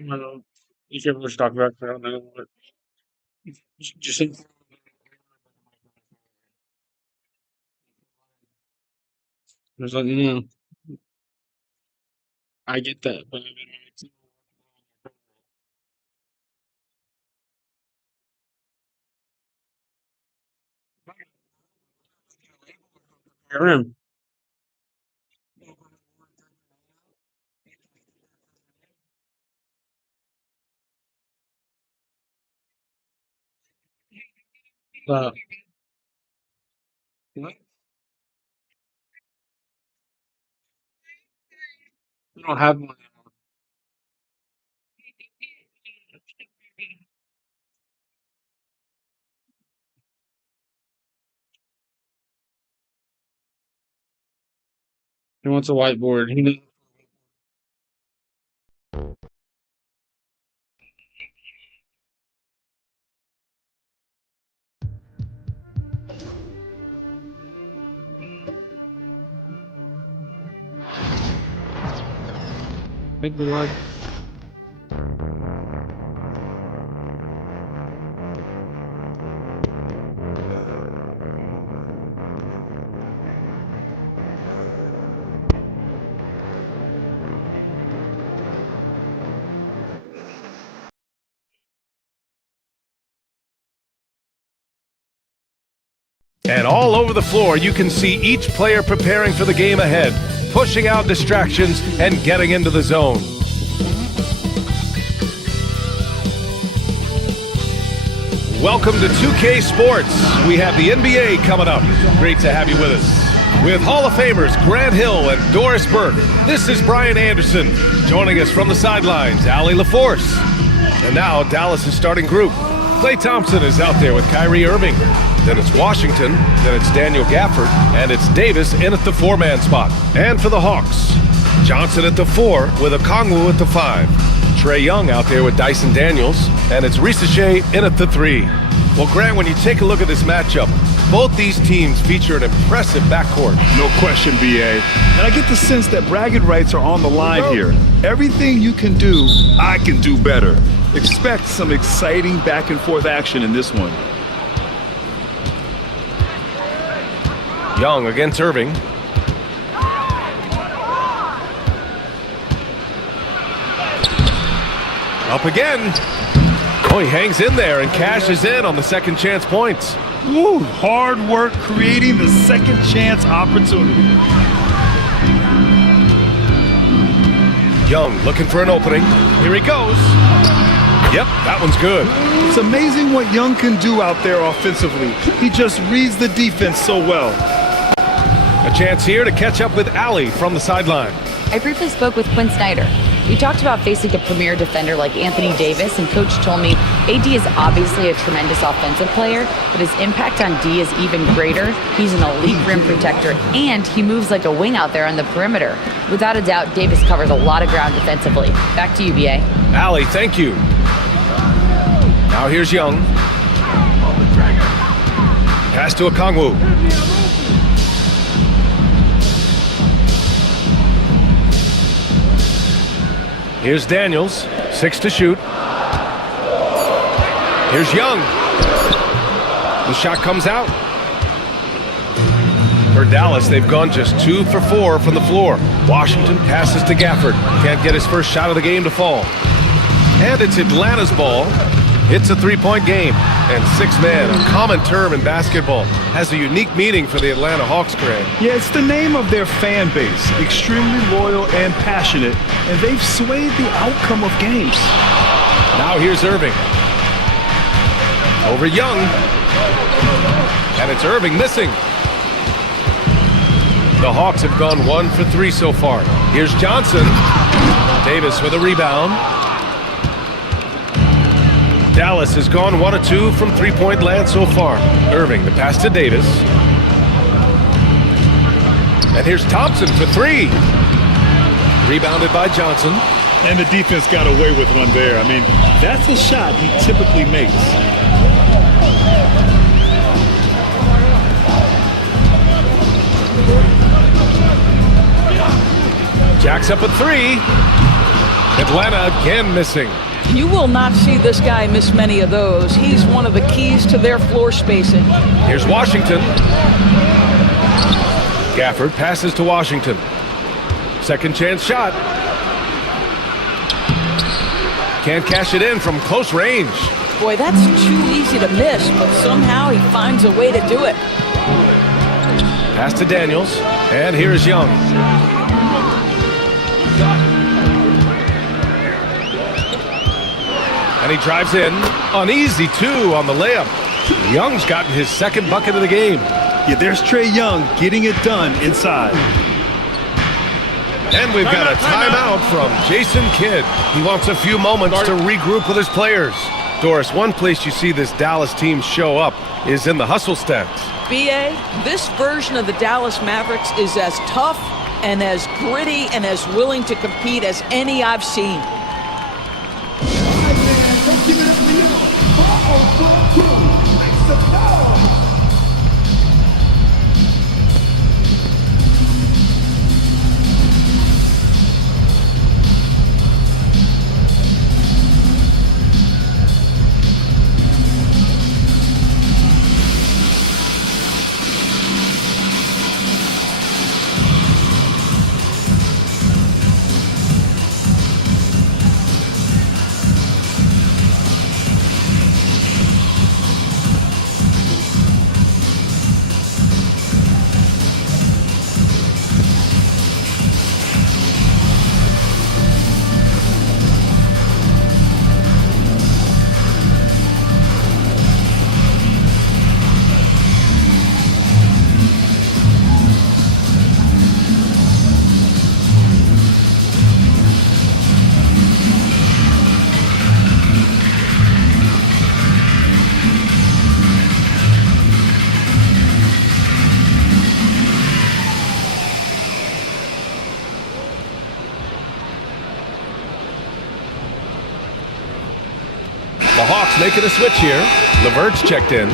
I don't know. You can't really talk about that. I don't know, but just there's like, I get that, but I mean, him. Uh, what? We don't have one. He wants a whiteboard. He needs big like. And all over the floor, you can see each player preparing for the game ahead, pushing out distractions and getting into the zone. Welcome to 2K Sports. We have the NBA coming up. Great to have you with us. With Hall of Famers Grant Hill and Doris Burke, this is Brian Anderson. Joining us from the sidelines, Allie LaForce. And now Dallas' starting group. Klay Thompson is out there with Kyrie Irving. Then it's Washington, then it's Daniel Gafford, and it's Davis in at the 4-man spot. And for the Hawks, Johnson at the 4 with Okongwu at the 5. Trae Young out there with Dyson Daniels, and it's Risache in at the 3. Well, Grant, when you take a look at this matchup, both these teams feature an impressive backcourt. No question, BA. And I get the sense that bragging rights are on the line here. Everything you can do, I can do better. Expect some exciting back and forth action in this one. Young against Irving. Up again. Oh, he hangs in there and cashes in on the second chance points. Woo, hard work creating the second chance opportunity. Young looking for an opening. Here he goes. Yep, that one's good. It's amazing what Young can do out there offensively. He just reads the defense so well. A chance here to catch up with Allie from the sideline. I briefly spoke with Quinn Snyder. We talked about facing a premier defender like Anthony Davis, and Coach told me AD is obviously a tremendous offensive player, but his impact on D is even greater. He's an elite rim protector, and he moves like a wing out there on the perimeter. Without a doubt, Davis covers a lot of ground defensively. Back to you, BA. Allie, thank you. Now here's Young. Pass to Okongwu. Here's Daniels, 6 to shoot. Here's Young. The shot comes out. For Dallas, they've gone just 2 for 4 from the floor. Washington passes to Gafford. Can't get his first shot of the game to fall. And it's Atlanta's ball. It's a three-point game. And six-man, a common term in basketball, has a unique meaning for the Atlanta Hawks, Grant. Yeah, it's the name of their fan base. Extremely loyal and passionate, and they've swayed the outcome of games. Now here's Irving. Over Young. And it's Irving missing. The Hawks have gone 1 for 3 so far. Here's Johnson. Davis with a rebound. Dallas has gone 1 of 2 from three-point land so far. Irving, the pass to Davis. And here's Thompson for 3. Rebounded by Johnson. And the defense got away with one there. I mean, that's a shot he typically makes. Jacks up a 3. Atlanta again missing. You will not see this guy miss many of those. He's one of the keys to their floor spacing. Here's Washington. Gafford passes to Washington. Second chance shot. Can't cash it in from close range. Boy, that's too easy to miss, but somehow he finds a way to do it. Pass to Daniels, and here's Young. And he drives in. Uneasy, too, on the layup. Young's gotten his second bucket of the game. Yeah, there's Trae Young getting it done inside. And we've got a timeout from Jason Kidd. He wants a few moments to regroup with his players. Doris, one place you see this Dallas team show up is in the hustle stats. B.A., this version of the Dallas Mavericks is as tough and as gritty and as willing to compete as any I've seen. The Hawks making a switch here. LeVert's checked in.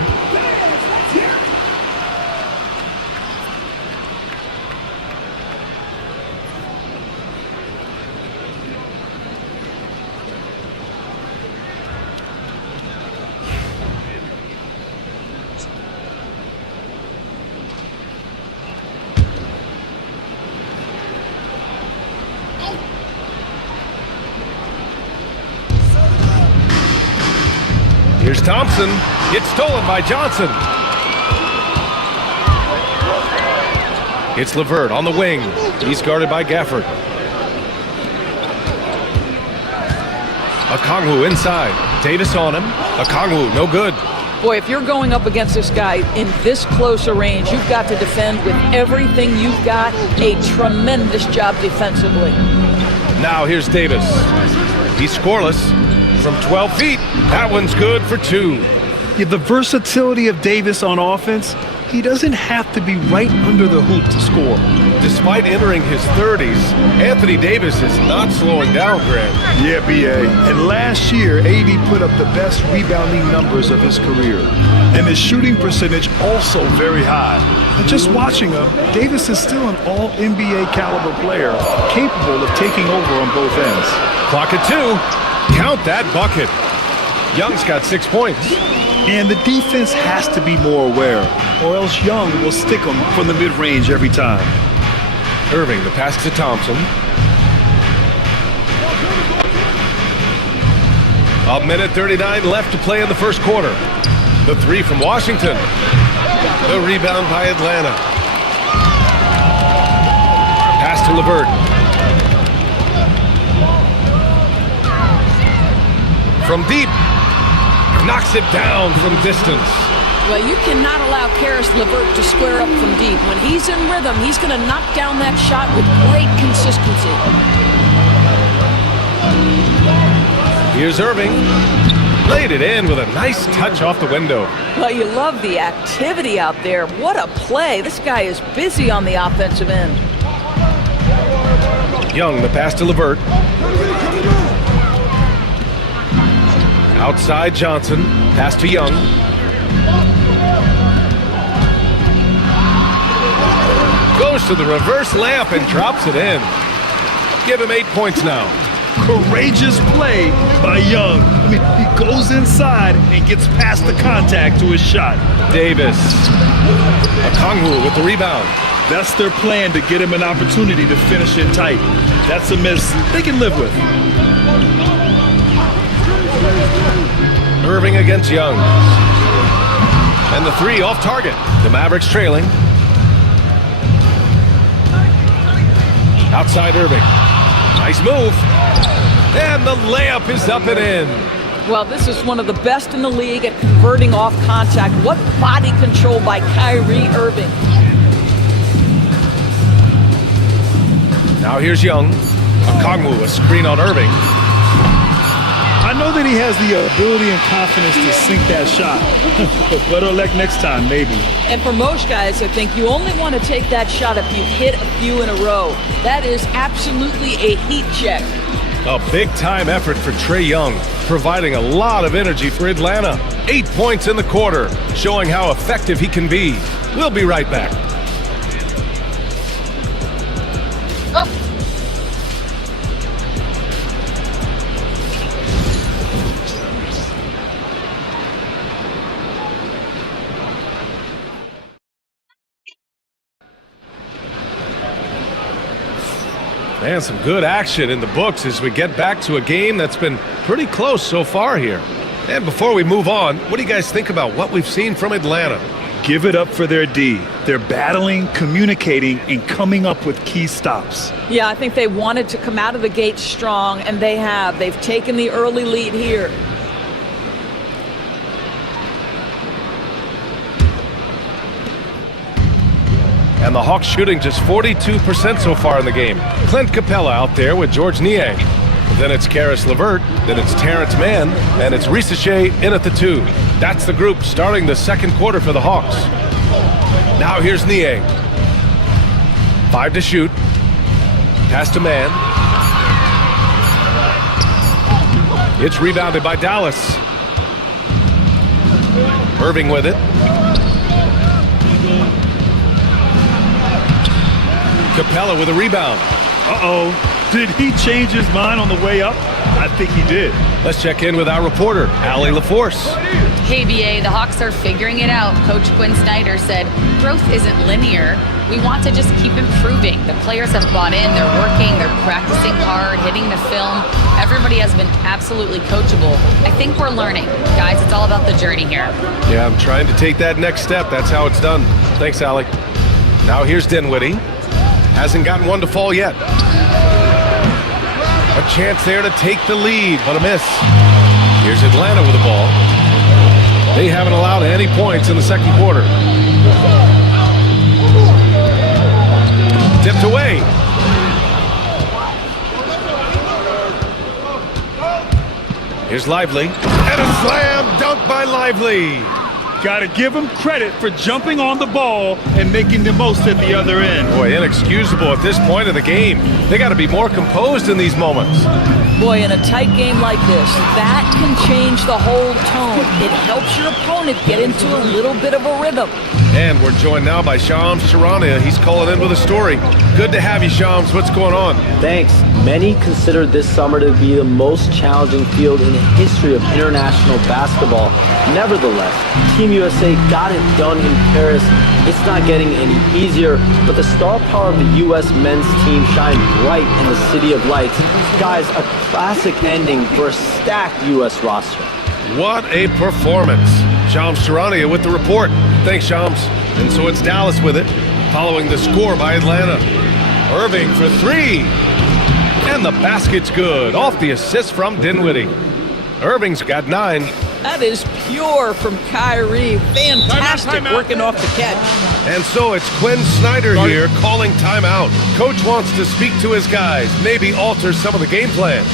Here's Thompson. Gets stolen by Johnson. It's LeVert on the wing. He's guarded by Gafford. Okongwu inside. Davis on him. Okongwu, no good. Boy, if you're going up against this guy in this close a range, you've got to defend with everything you've got. A tremendous job defensively. Now here's Davis. He's scoreless from 12 feet. That one's good for 2. Yeah, the versatility of Davis on offense, he doesn't have to be right under the hoop to score. Despite entering his 30s, Anthony Davis is not slowing down, Grant. Yeah, B.A. And last year, AD put up the best rebounding numbers of his career. And his shooting percentage also very high. And just watching him, Davis is still an all-NBA caliber player, capable of taking over on both ends. Clock at 2. Count that bucket. Young's got 6 points. And the defense has to be more aware, or else Young will stick them from the mid-range every time. Irving, the pass to Thompson. A minute 39 left to play in the first quarter. The 3 from Washington. The rebound by Atlanta. Pass to LeVert. From deep. Knocks it down from distance. Well, you cannot allow Karis LeVert to square up from deep. When he's in rhythm, he's going to knock down that shot with great consistency. Here's Irving. Laid it in with a nice touch off the window. Well, you love the activity out there. What a play. This guy is busy on the offensive end. Young, the pass to LeVert. Outside Johnson. Pass to Young. Goes to the reverse layup and drops it in. Give him 8 points now. Courageous play by Young. I mean, he goes inside and gets past the contact to his shot. Davis. Okongwu with the rebound. That's their plan, to get him an opportunity to finish it tight. That's a miss they can live with. Irving against Young. And the three off target. The Mavericks trailing. Outside Irving. Nice move. And the layup is up and in. Well, this is one of the best in the league at converting off contact. What body control by Kyrie Irving. Now here's Young. Okongwu, a screen on Irving. I know that he has the ability and confidence to sink that shot. But better luck next time, maybe. And for most guys, I think you only want to take that shot if you've hit a few in a row. That is absolutely a heat check. A big-time effort for Trae Young, providing a lot of energy for Atlanta. 8 points in the quarter, showing how effective he can be. We'll be right back. And some good action in the books as we get back to a game that's been pretty close so far here. And before we move on, what do you guys think about what we've seen from Atlanta? Give it up for their D. They're battling, communicating, and coming up with key stops. Yeah, I think they wanted to come out of the gate strong, and they have. They've taken the early lead here. And the Hawks shooting just 42% so far in the game. Clint Capella out there with George Niang. Then it's Karis LeVert, then it's Terrence Mann, and it's Risache in at the 2. That's the group starting the second quarter for the Hawks. Now here's Niang. 5 to shoot. Pass to Mann. It's rebounded by Dallas. Irving with it. Capella with a rebound. Uh-oh. Did he change his mind on the way up? I think he did. Let's check in with our reporter, Allie LaForce. Hey, BA, the Hawks are figuring it out. Coach Quinn Snyder said, growth isn't linear. We want to just keep improving. The players have bought in, they're working, they're practicing hard, hitting the film. Everybody has been absolutely coachable. I think we're learning. Guys, it's all about the journey here. Yeah, I'm trying to take that next step. That's how it's done. Thanks, Allie. Now here's Dinwiddie. Hasn't gotten one to fall yet. A chance there to take the lead, but a miss. Here's Atlanta with the ball. They haven't allowed any points in the second quarter. Tipped away. Here's Lively. And a slam dunk by Lively. Got to give him credit for jumping on the ball and making the most at the other end. Boy, inexcusable at this point of the game. They got to be more composed in these moments. Boy, in a tight game like this, that can change the whole tone. It helps your opponent get into a little bit of a rhythm. And we're joined now by Shams Charania. He's calling in with a story. Good to have you, Shams. What's going on? Thanks. Many consider this summer to be the most challenging field in the history of international basketball. Nevertheless, Team USA got it done in Paris. It's not getting any easier, but the star power of the U.S. men's team shined bright in the City of Lights. Guys, a classic ending for a stacked U.S. roster. What a performance. Shams Charania with the report. Thanks, Shams. And so it's Dallas with it, following the score by Atlanta. Irving for 3. And the basket's good, off the assist from Dinwiddie. Irving's got 9. That is pure from Kyrie. Fantastic working off the catch. And so it's Quinn Snyder here calling timeout. Coach wants to speak to his guys, maybe alter some of the game plan.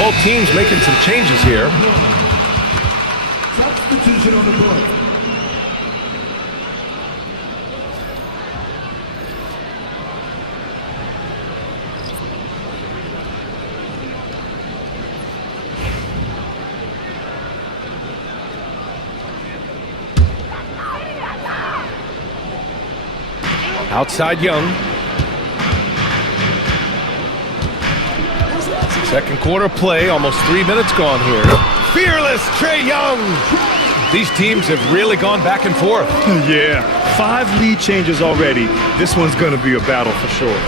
Both teams making some changes here. Substitution on the board. Outside Young. Second quarter play, almost 3 minutes gone here. Fearless Trae Young. These teams have really gone back and forth. Yeah, 5 lead changes already. This one's going to be a battle for sure.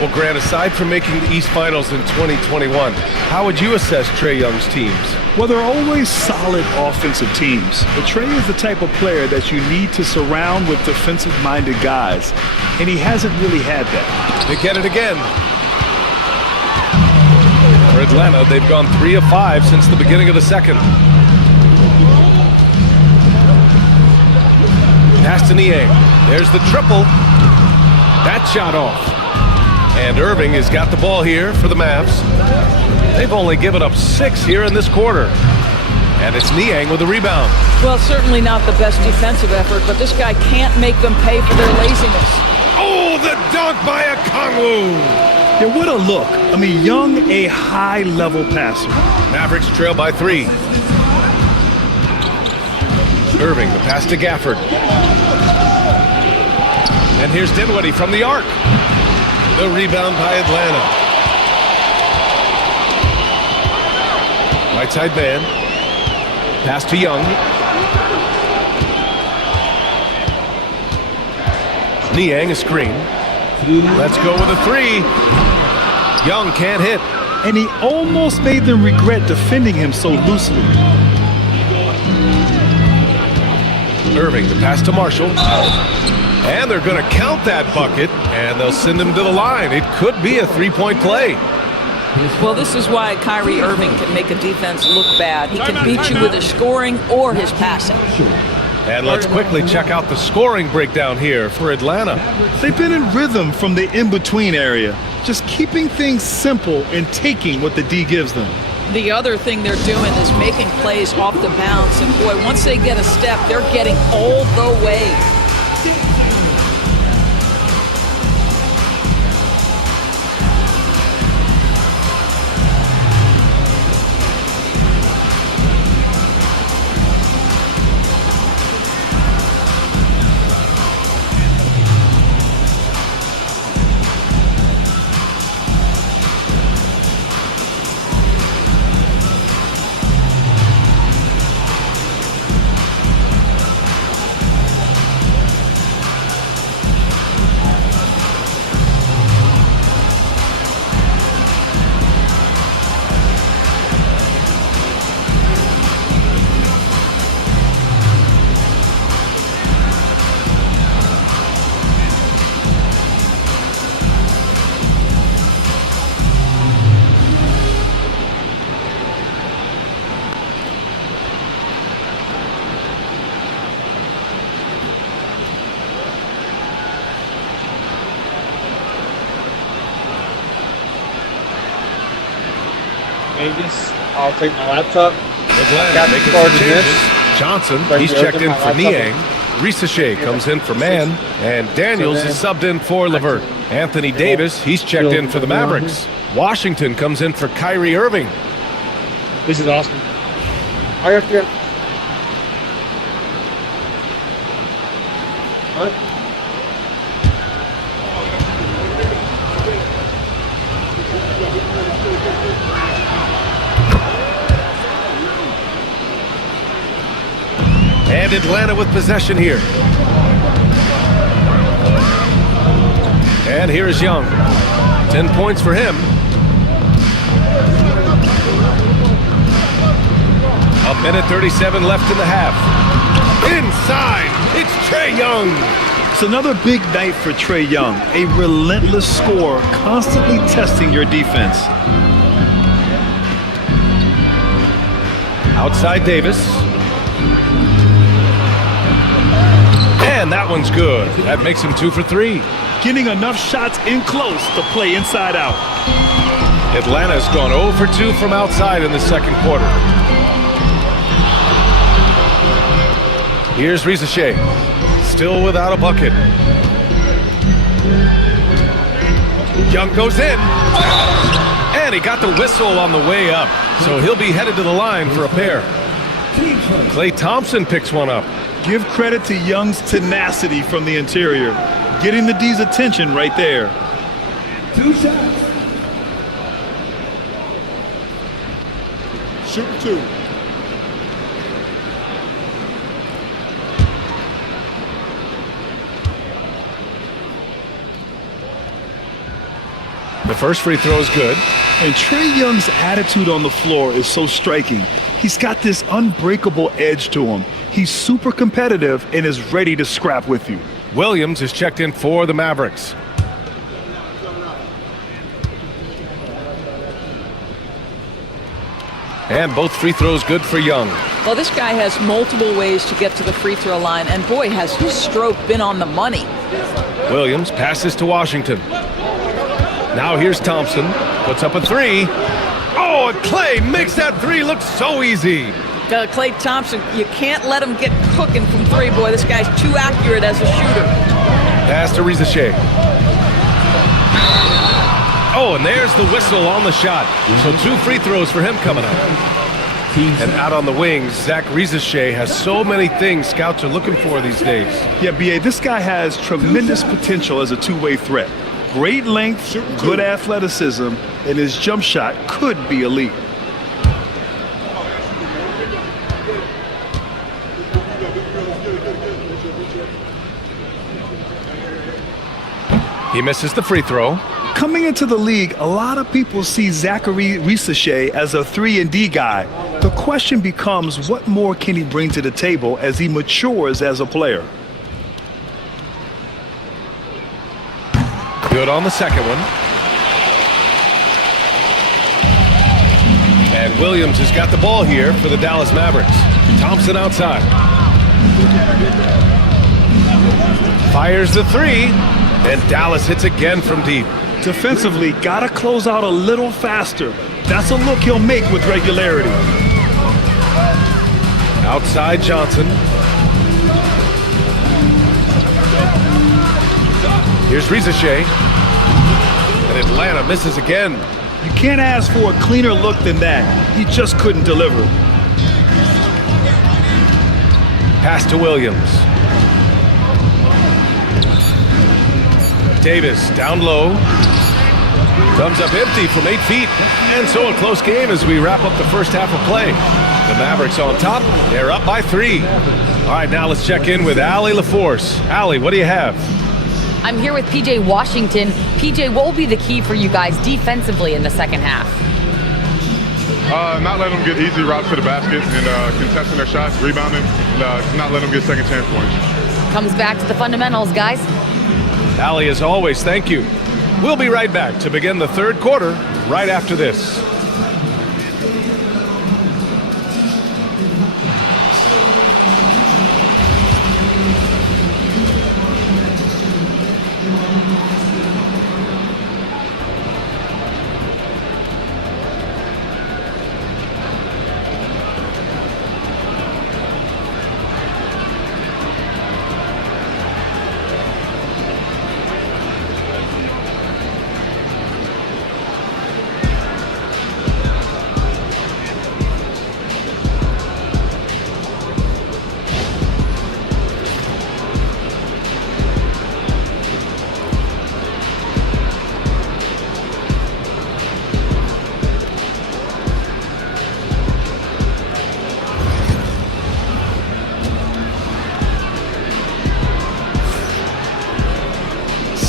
Well, Grant, aside from making the East Finals in 2021, how would you assess Trae Young's teams? Well, they're always solid offensive teams, but Trae is the type of player that you need to surround with defensive-minded guys, and he hasn't really had that. They get it again. For Atlanta, they've gone 3 of 5 since the beginning of the second. Pass to Niang. There's the triple. That shot off. And Irving has got the ball here for the Mavs. They've only given up 6 here in this quarter. And it's Niang with the rebound. Well, certainly not the best defensive effort, but this guy can't make them pay for their laziness. Oh, the dunk by Okongwu. Yeah, what a look. I mean, Young, a high-level passer. Mavericks trail by 3. Irving, the pass to Gafford. And here's Dinwiddie from the arc. The rebound by Atlanta. Right side man. Pass to Young. Niang a screen. Let's go with a 3. Young can't hit. And he almost made them regret defending him so loosely. Irving, the pass to Marshall. And they're going to count that bucket, and they'll send him to the line. It could be a 3-point play. Well, this is why Kyrie Irving can make a defense look bad. He can beat you with his scoring or his passing. And let's quickly check out the scoring breakdown here for Atlanta. They've been in rhythm from the in-between area, just keeping things simple and taking what the D gives them. The other thing they're doing is making plays off the bounce, and boy, once they get a step, they're getting all the way. Vegas, I'll take my laptop. Atlanta making some changes. Johnson, he's checked in for Niang. Risache comes in for Mann. And Daniels is subbed in for Levert. Anthony Davis, he's checked in for the Mavericks. Washington comes in for Kyrie Irving. This is awesome. I have to. What? And Atlanta with possession here. And here is Young. 10 points for him. A minute 37 left in the half. Inside, it's Trae Young. It's another big night for Trae Young, a relentless scorer, constantly testing your defense. Outside Davis. And that one's good. That makes him 2 for 3. Getting enough shots in close to play inside out. Atlanta's gone 0 for 2 from outside in the second quarter. Here's Rizachet, still without a bucket. Young goes in, and he got the whistle on the way up, so he'll be headed to the line for a pair. Klay Thompson picks one up. Give credit to Young's tenacity from the interior, getting the D's attention right there. 2 shots. Shoot 2. The first free throw is good. And Trae Young's attitude on the floor is so striking. He's got this unbreakable edge to him. He's super competitive and is ready to scrap with you. Williams is checked in for the Mavericks. And both free throws good for Young. Well, this guy has multiple ways to get to the free throw line, and boy, has his stroke been on the money. Williams passes to Washington. Now here's Thompson, puts up a 3. Oh, and Klay makes that 3 look so easy. Klay Thompson, you can't let him get cooking from 3, boy. This guy's too accurate as a shooter. Pass to Rizachet. Oh, and there's the whistle on the shot. So 2 free throws for him coming up. And out on the wings, Zach Rizachet has so many things scouts are looking for these days. Yeah, B.A., this guy has tremendous potential as a two-way threat. Great length, good athleticism, and his jump shot could be elite. He misses the free throw. Coming into the league, a lot of people see Zachary Rizachet as a 3-and-D guy. The question becomes, what more can he bring to the table as he matures as a player? Good on the second one. And Williams has got the ball here for the Dallas Mavericks. Thompson outside. Fires the 3, and Dallas hits again from deep. Defensively, gotta close out a little faster. That's a look he'll make with regularity. Outside Johnson. Here's Rizachet. And Atlanta misses again. You can't ask for a cleaner look than that. He just couldn't deliver. Pass to Williams. Davis down low. Comes up empty from 8 feet. And so a close game as we wrap up the first half of play. The Mavericks on top. They're up by 3. All right, now let's check in with Allie LaForce. Allie, what do you have? I'm here with PJ Washington. PJ, what will be the key for you guys defensively in the second half? Not letting them get easy routes to the basket and contesting their shots, rebounding, and not letting them get second chance points. Comes back to the fundamentals, guys. Allie, as always, thank you. We'll be right back to begin the third quarter right after this.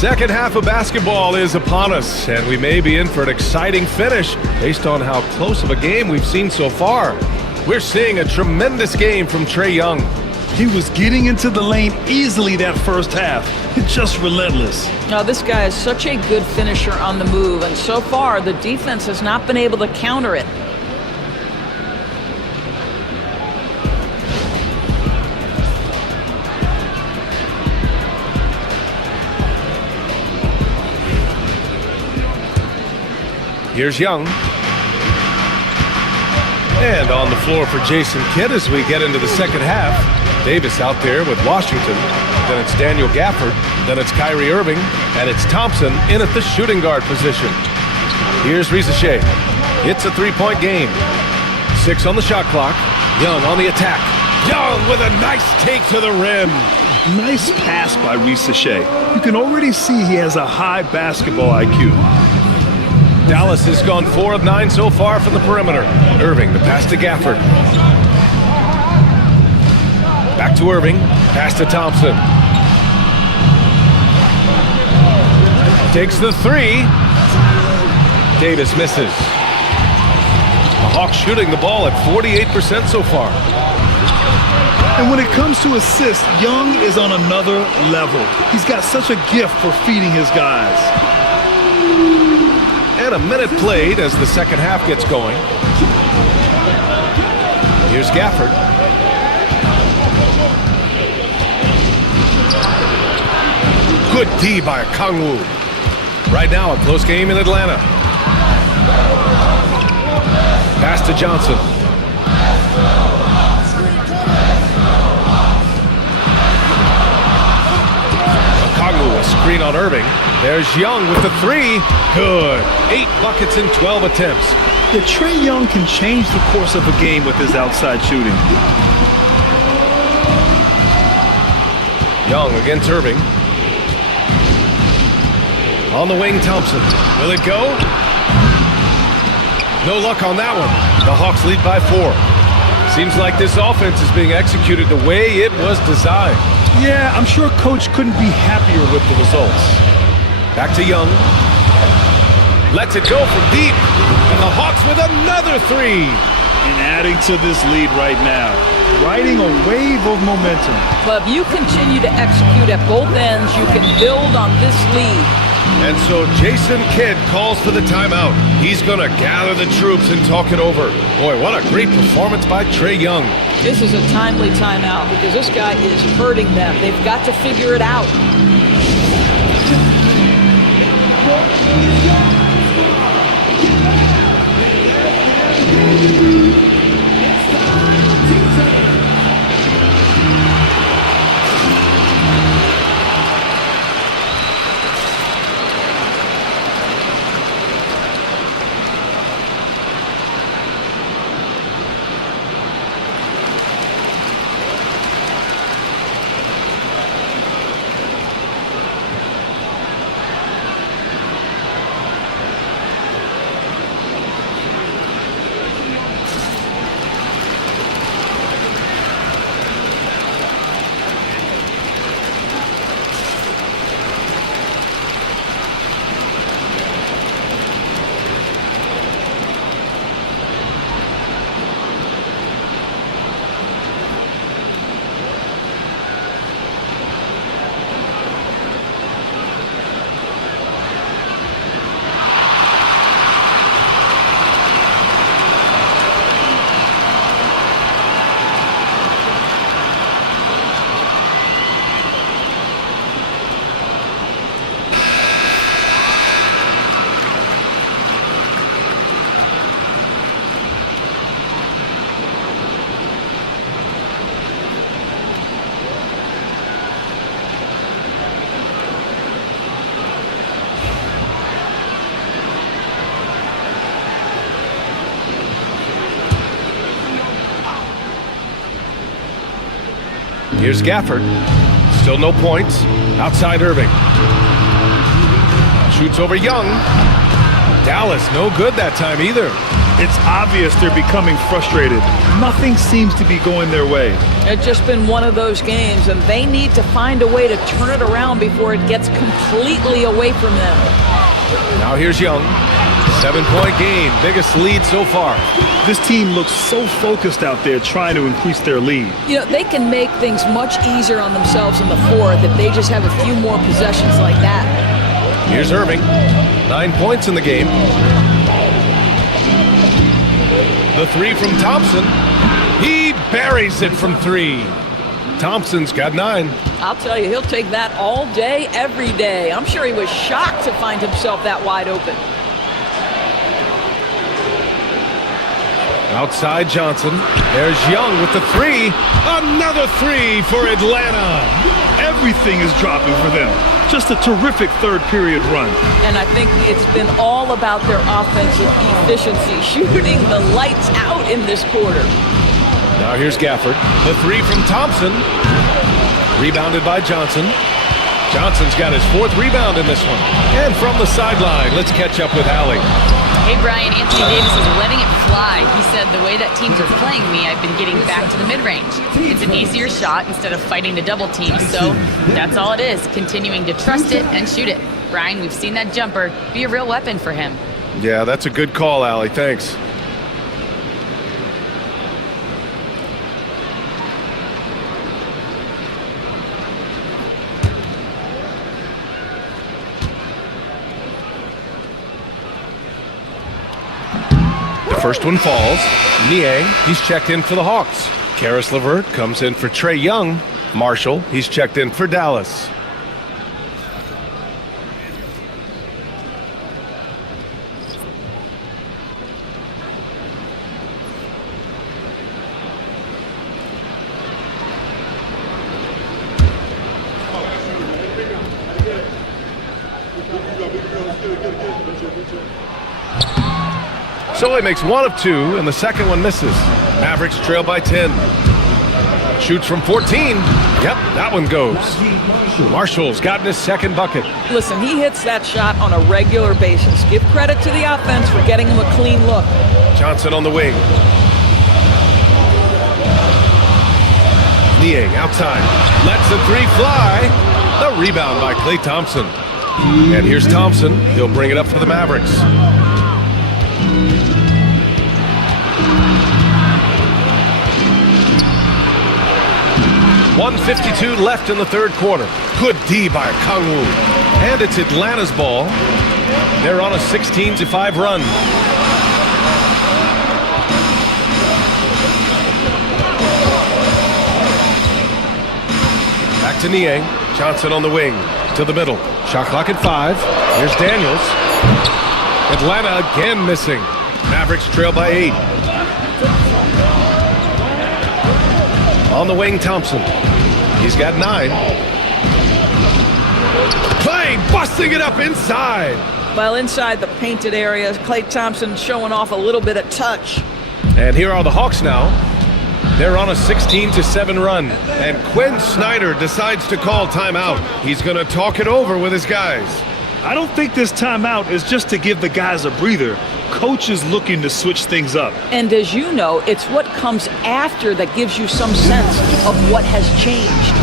Second half of basketball is upon us, and we may be in for an exciting finish based on how close of a game we've seen so far. We're seeing a tremendous game from Trae Young. He was getting into the lane easily that first half. It's just relentless. Now, this guy is such a good finisher on the move, and so far the defense has not been able to counter it. Here's Young. And on the floor for Jason Kidd as we get into the second half. Davis out there with Washington. Then it's Daniel Gafford. Then it's Kyrie Irving. And it's Thompson in at the shooting guard position. Here's Risacher. It's a three-point game. 6 on the shot clock. Young on the attack. Young with a nice take to the rim. Nice pass by Risacher. You can already see he has a high basketball IQ. Dallas has gone 4 of 9 so far from the perimeter. Irving, the pass to Gafford. Back to Irving. Pass to Thompson. Takes the 3. Davis misses. The Hawks shooting the ball at 48% so far. And when it comes to assists, Young is on another level. He's got such a gift for feeding his guys. And a minute played as the second half gets going. Here's Gafford. Good D by Kangwoo. Right now, a close game in Atlanta. Pass to Johnson. Kangwoo, a screen on Irving. There's Young with the 3. Good. 8 buckets in 12 attempts. Yeah, Trae Young can change the course of a game with his outside shooting. Young against Irving. On the wing, Thompson. Will it go? No luck on that one. The Hawks lead by 4. Seems like this offense is being executed the way it was designed. Yeah, I'm sure Coach couldn't be happier with the results. Back to Young. Lets it go from deep. And the Hawks with another 3. And adding to this lead right now. Riding a wave of momentum. But if you continue to execute at both ends, you can build on this lead. And so Jason Kidd calls for the timeout. He's going to gather the troops and talk it over. Boy, what a great performance by Trae Young. This is a timely timeout because this guy is hurting them. They've got to figure it out. Here's Gafford. Still no points. Outside Irving. Shoots over Young. Dallas no good that time either. It's obvious they're becoming frustrated. Nothing seems to be going their way. It's just been one of those games, and they need to find a way to turn it around before it gets completely away from them. Now here's Young. 7-point game, biggest lead so far. This team looks so focused out there trying to increase their lead. You know, they can make things much easier on themselves in the fourth if they just have a few more possessions like that. Here's Irving. 9 points in the game. The 3 from Thompson. He buries it from 3. Thompson's got 9. I'll tell you, he'll take that all day, every day. I'm sure he was shocked to find himself that wide open. Outside Johnson. There's Young with the three. Another three for Atlanta. Everything is dropping for them. Just a terrific third period run. And I think it's been all about their offensive efficiency, shooting the lights out in this quarter. Now here's Gafford. The three from Thompson. Rebounded by Johnson. Johnson's got his fourth rebound in this one. And from the sideline, let's catch up with Allie. Hey, Brian, Anthony Davis is letting it fly. He said, the way that teams are playing me, I've been getting back to the mid-range. It's an easier shot instead of fighting the double team. So that's all it is, continuing to trust it and shoot it. Brian, we've seen that jumper be a real weapon for him. Yeah, that's a good call, Allie. Thanks. First one falls. Niang, he's checked in for the Hawks. Karis LeVert comes in for Trae Young. Marshall, he's checked in for Dallas. So he makes one of two, and the second one misses. Mavericks trail by 10. Shoots from 14. Yep, that one goes. Marshall's gotten his second bucket. Listen, he hits that shot on a regular basis. Give credit to the offense for getting him a clean look. Johnson on the wing. Niang outside. Lets the three fly. The rebound by Klay Thompson. And here's Thompson. He'll bring it up for the Mavericks. 1:52 left in the third quarter. Good D by Kangwoo. And it's Atlanta's ball. They're on a 16-5 run. Back to Niang. Johnson on the wing. To the middle. Shot clock at 5. Here's Daniels. Atlanta again missing. Mavericks trail by 8. On the wing, Thompson. He's got 9. Klay busting it up inside. Well, inside the painted area, Klay Thompson showing off a little bit of touch. And here are the Hawks now. They're on a 16-7 run. And Quinn Snyder decides to call timeout. He's going to talk it over with his guys. I don't think this timeout is just to give the guys a breather. Coach is looking to switch things up. And as you know, it's what comes after that gives you some sense of what has changed.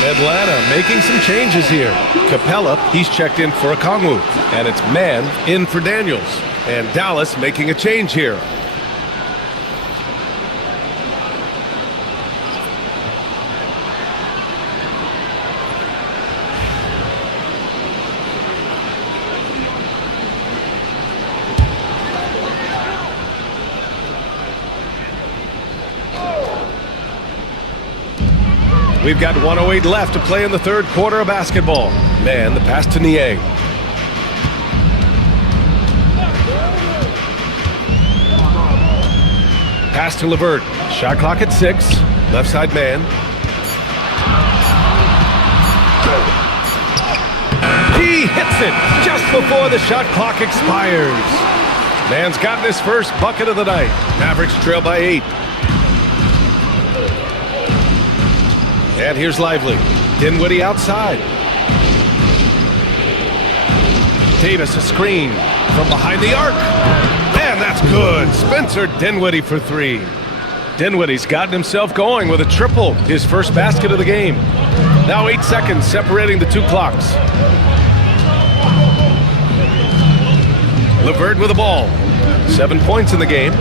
Atlanta making some changes here. Capella, he's checked in for Okongwu. And it's Mann in for Daniels. And Dallas making a change here. We've got 1:08 left to play in the third quarter of basketball. Man, the pass to Niang. Pass to LeVert. Shot clock at 6. Left side man. He hits it just before the shot clock expires. Man's gotten his first bucket of the night. Mavericks trail by 8. And here's Lively. Dinwiddie outside. Davis a screen from behind the arc. And that's good. Spencer Dinwiddie for 3. Dinwiddie's gotten himself going with a triple, his first basket of the game. Now 8 seconds separating the two clocks. LeVert with the ball. 7 points in the game.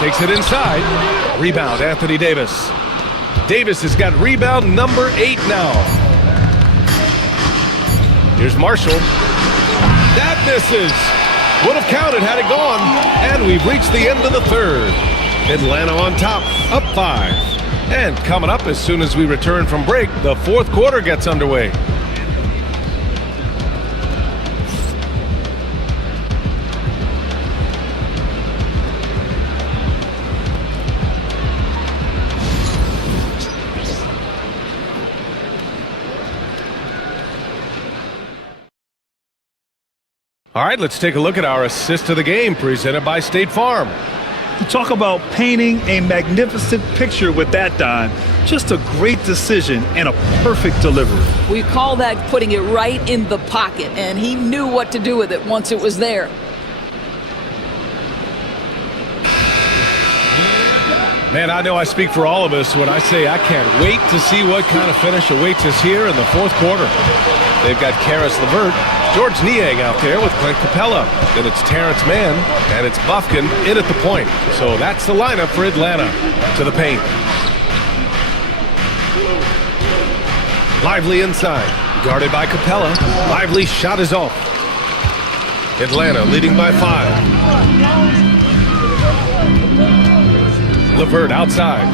Takes it inside. Rebound, Anthony Davis. Davis has got rebound number 8 now. Here's Marshall. That misses. Would have counted had it gone. And we've reached the end of the third. Atlanta on top, up 5. And coming up as soon as we return from break, the fourth quarter gets underway. All right, let's take a look at our assist of the game presented by State Farm. Talk about painting a magnificent picture with that, Don. Just a great decision and a perfect delivery. We call that putting it right in the pocket, and he knew what to do with it once it was there. Man, I know I speak for all of us when I say I can't wait to see what kind of finish awaits us here in the fourth quarter. They've got Karis LeVert, George Niang out there with Clint Capella. Then it's Terrence Mann, and it's Bufkin in at the point. So that's the lineup for Atlanta. To the paint. Lively inside, guarded by Capella. Lively's shot is off. Atlanta leading by 5. LeVert outside.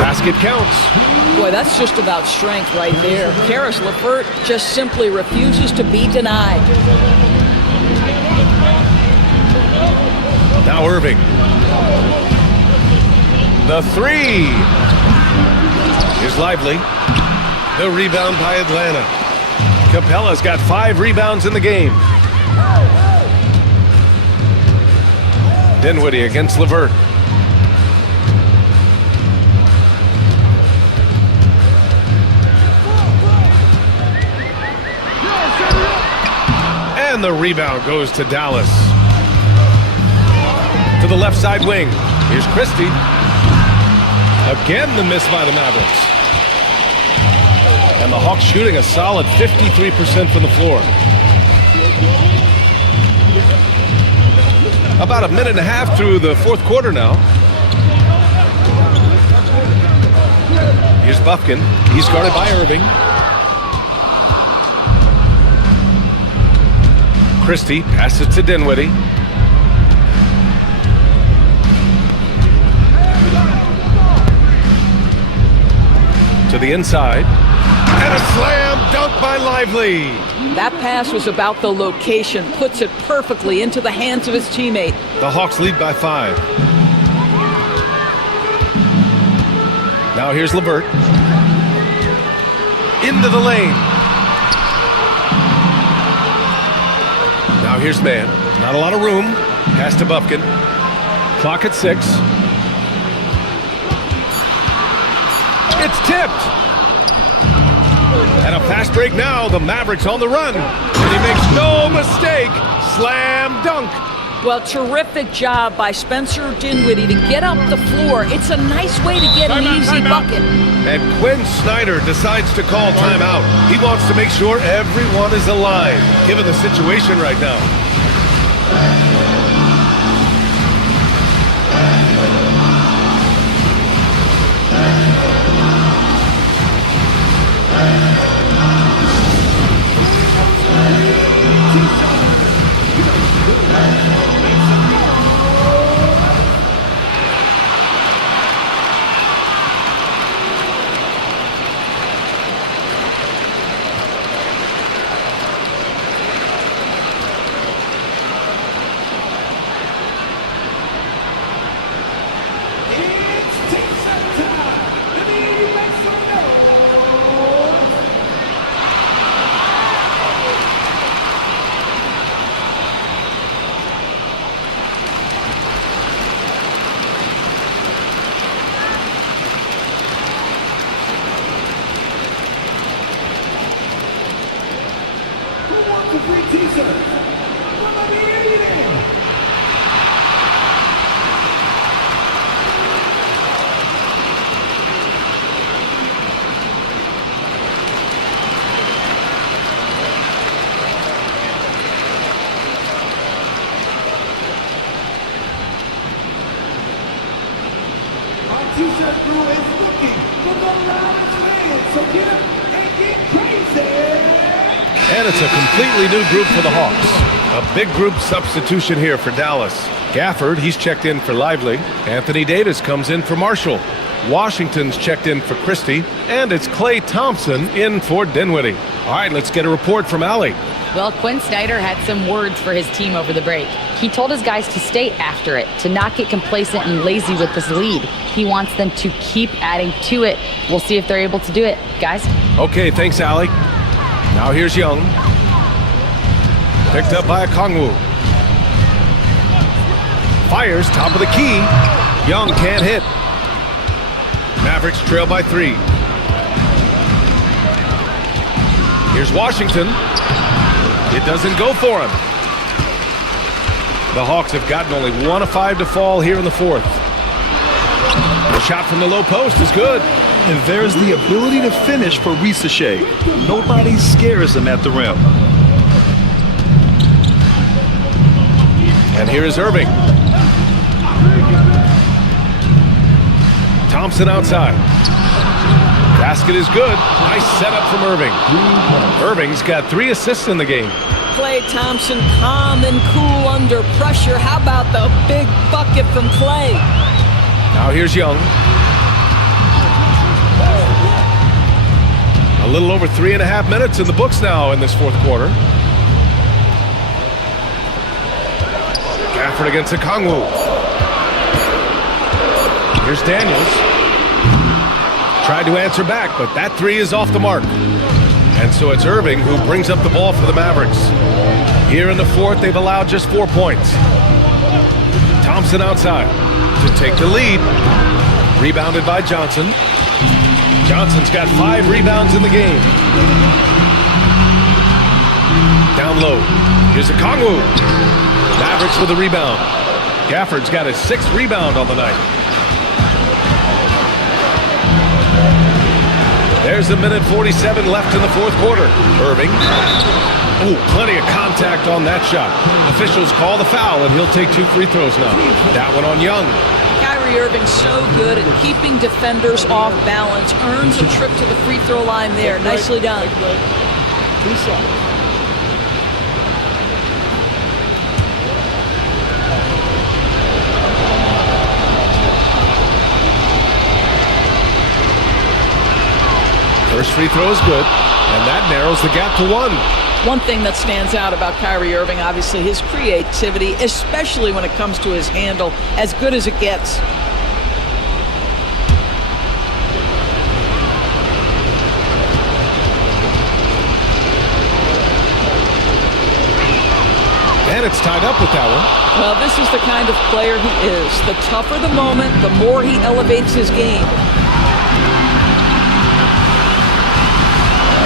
Basket counts. Boy, that's just about strength right there. Karis LeVert just simply refuses to be denied. Now Irving. The 3. Here's Lively. The rebound by Atlanta. Capella's got 5 rebounds in the game. Dinwiddie against LeVert. And the rebound goes to Dallas. To the left side wing. Here's Christie. Again the miss by the Mavericks. And the Hawks shooting a solid 53% from the floor. About a minute and a half through the fourth quarter now. Here's Bufkin. He's guarded by Irving. Christie passes to Dinwiddie. To the inside. And a slam dunk by Lively. That pass was about the location, puts it perfectly into the hands of his teammate. The Hawks lead by 5. Now here's LeVert. Into the lane. Now here's Mann. Not a lot of room. Pass to Bufkin. Clock at 6. It's tipped. And a fast break now. The Mavericks on the run. And he makes no mistake. Slam dunk. Well, terrific job by Spencer Dinwiddie to get up the floor. It's a nice way to get an easy bucket. And Quinn Snyder decides to call timeout. He wants to make sure everyone is aligned, given the situation right now. T-shirt crew is looking for the loudest fans, so get up and get crazy! And it's a completely new group for the Hawks. A big group substitution here for Dallas. Gafford, he's checked in for Lively. Anthony Davis comes in for Marshall. Washington's checked in for Christie. And it's Klay Thompson in for Dinwiddie. All right, let's get a report from Allie. Well, Quinn Snyder had some words for his team over the break. He told his guys to stay after it, to not get complacent and lazy with this lead. He wants them to keep adding to it. We'll see if they're able to do it. Guys? Okay, thanks, Allie. Now here's Young. Picked up by Okongwu. Fires, top of the key. Young can't hit. Mavericks trail by 3. Here's Washington. It doesn't go for him. The Hawks have gotten only 1 of 5 to fall here in the 4th. The shot from the low post is good. And there's the ability to finish for Risache. Nobody scares him at the rim. And here is Irving. Thompson outside. Basket is good. Nice setup from Irving. Irving's got 3 assists in the game. Klay Thompson calm and cool under pressure. How about the big bucket from Klay? Now here's Young. A little over 3.5 minutes in the books now in this 4th quarter. Gafford against Okongwu. Here's Daniels. Tried to answer back, but that 3 is off the mark. And so it's Irving who brings up the ball for the Mavericks. Here in the 4th, they've allowed just 4 points. Thompson outside to take the lead. Rebounded by Johnson. Johnson's got 5 rebounds in the game. Down low. Here's Okongwu. Mavericks with a rebound. Gafford's got his 6th rebound on the night. There's 1:47 left in the 4th quarter. Irving. Oh, plenty of contact on that shot. Officials call the foul, and he'll take 2 free throws now. That one on Young. Kyrie Irving so good at keeping defenders off balance. Earns a trip to the free throw line there. Nicely done. First free throw is good, and that narrows the gap to 1. One thing that stands out about Kyrie Irving, obviously, his creativity, especially when it comes to his handle, as good as it gets. And it's tied up with that one. Well, this is the kind of player he is. The tougher the moment, the more he elevates his game.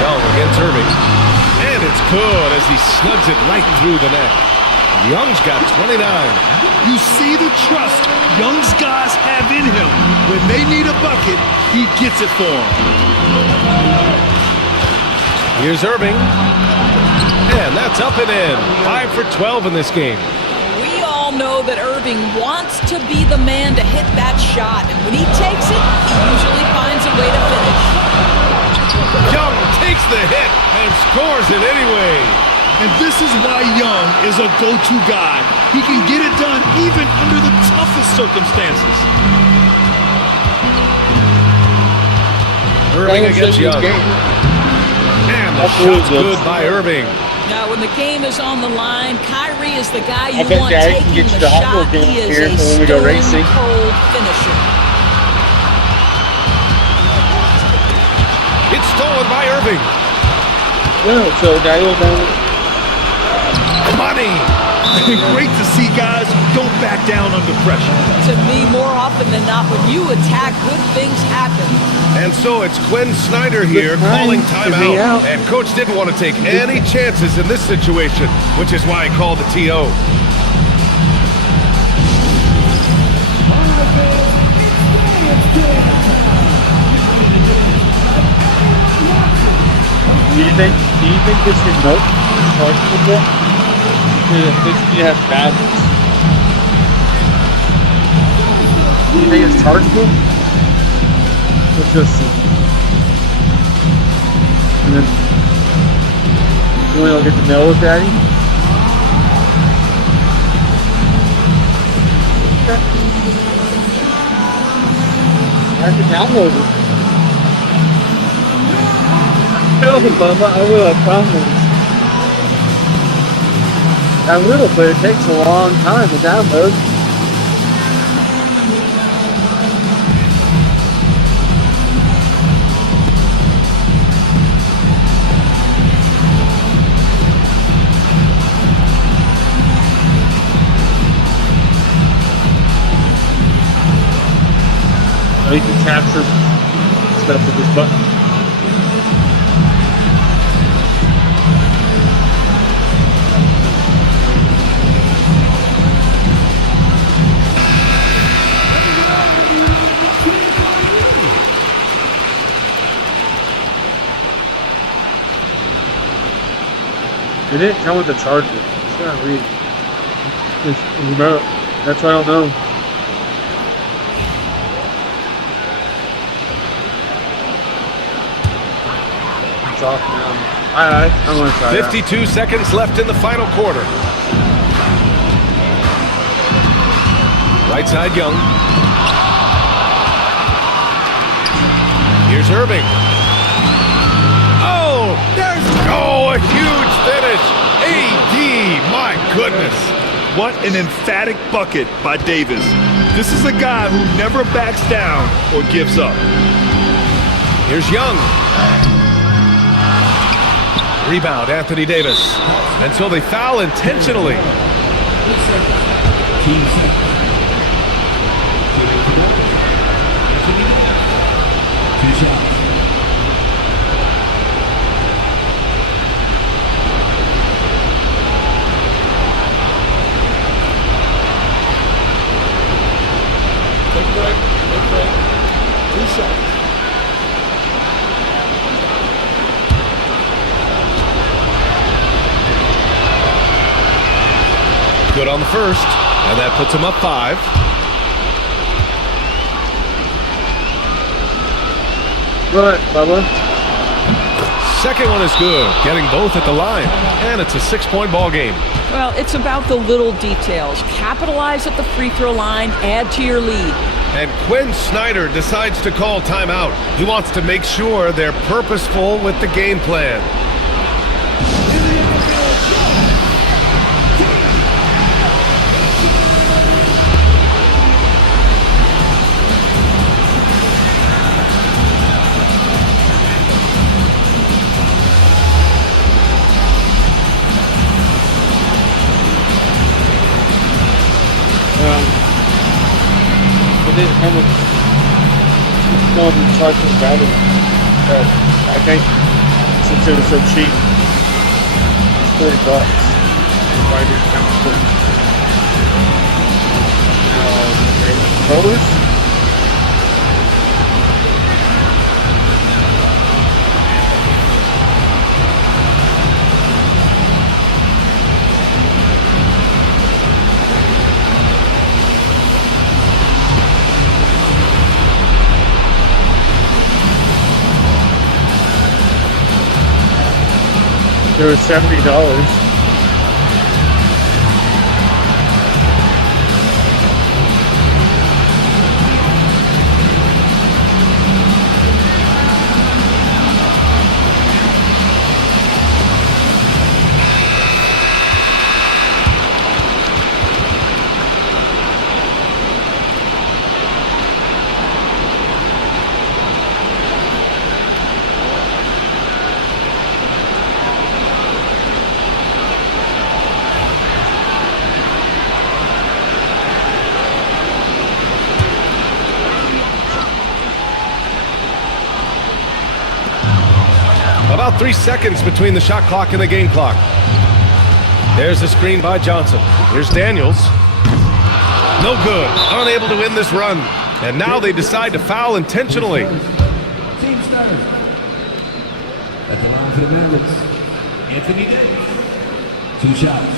Young against Irving. And it's good as he snugs it right through the net. Young's got 29. You see the trust Young's guys have in him. When they need a bucket, he gets it for them. Here's Irving. And that's up and in. 5 for 12 in this game. We all know that Irving wants to be the man to hit that shot. And when he takes it, he usually finds a way to finish. Young takes the hit and scores it anyway. And this is why Young is a go-to guy. He can get it done even under the toughest circumstances. Irving against Young. And the shot's good by Irving. Now, when the game is on the line, Kyrie is the guy you bet want Daddy can taking get you the the hot shot. dog game He up is here a for when we go racing. stone-cold finisher. It's stolen by Irving. No, so Daddy will down. Money. Great to see guys who don't back down under pressure. To me, more often than not, when you attack, good things happen. And so it's Quinn Snyder here calling timeout. And Coach didn't want to take any chances in this situation, which is why he called the TO. Do you think this remote is chargeable yet? This has badges. Do you think it's chargeable? Let's just see. And then you want to get the mail with Daddy? Okay. I have to download it. No, Bubba, I will, I promise. I will, but it takes a long time to download. You can capture stuff with this button. It didn't come with the charger. It's not read. It's remote. That's why I don't know. It's off now. I'm gonna try 52 seconds left in the final quarter. Right side, Young. Here's Irving. Oh, a huge finish. AD, my goodness. What an emphatic bucket by Davis. This is a guy who never backs down or gives up. Here's Young. Rebound, Anthony Davis. And so they foul intentionally. Good on the first, and that puts him up 5. Good, Bubba. Second one is good, getting both at the line, and it's a 6-point ball game. Well, it's about the little details. Capitalize at the free throw line, add to your lead. And Quinn Snyder decides to call timeout. He wants to make sure they're purposeful with the game plan. It didn't come with no charging battery. But I think since it was so cheap, it's $40. Why did it come with controllers? There was $70. 3 seconds between the shot clock and the game clock. There's the screen by Johnson. Here's Daniels. No good. Unable to win this run. And now they decide to foul intentionally. Team starter. At the line for the Mavericks, Anthony Davis. 2 shots.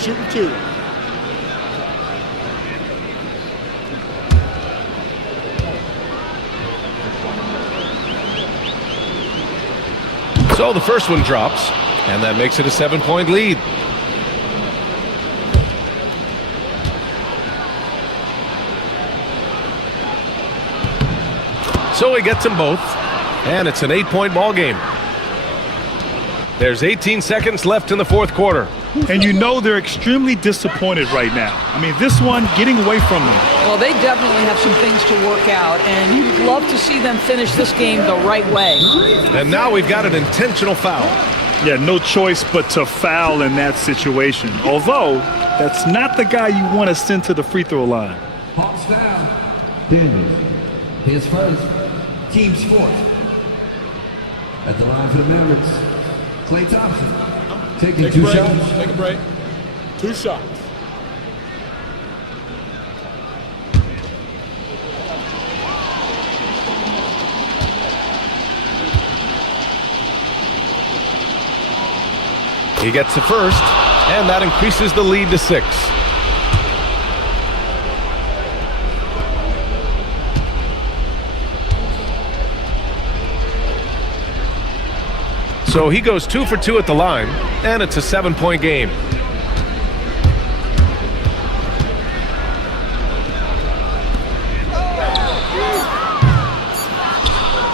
Shooting 2. So the first one drops, and that makes it a 7-point lead. So he gets them both, and it's an 8-point ball game. There's 18 seconds left in the fourth quarter. And you know they're extremely disappointed right now. I mean, this one getting away from them. Well, they definitely have some things to work out, and you'd love to see them finish this game the right way. And now we've got an intentional foul. Yeah, no choice but to foul in that situation. Although, that's not the guy you want to send to the free throw line. Hawks foul. Daniels. His first. Team's fourth. At the line for the Mavericks, Klay Thompson. Taking 2 shots. Take a break. 2 shots. He gets the first, and that increases the lead to 6. So he goes 2 for 2 at the line, and it's a 7-point game.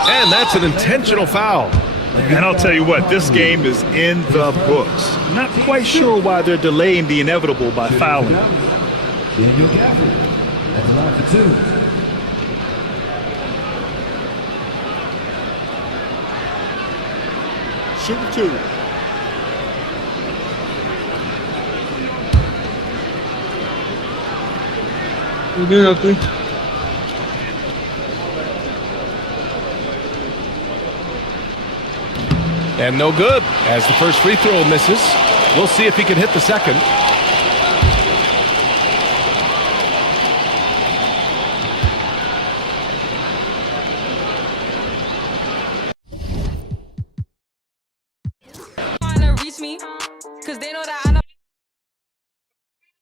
And that's an intentional foul. And I'll tell you what, this game is in the books. Not quite sure why they're delaying the inevitable by fouling. Daniel Gafford. At the line for 2. Shooting 2. You do nothing. And no good, as the first free throw misses. We'll see if he can hit the second. Trying to reach me, cause they know that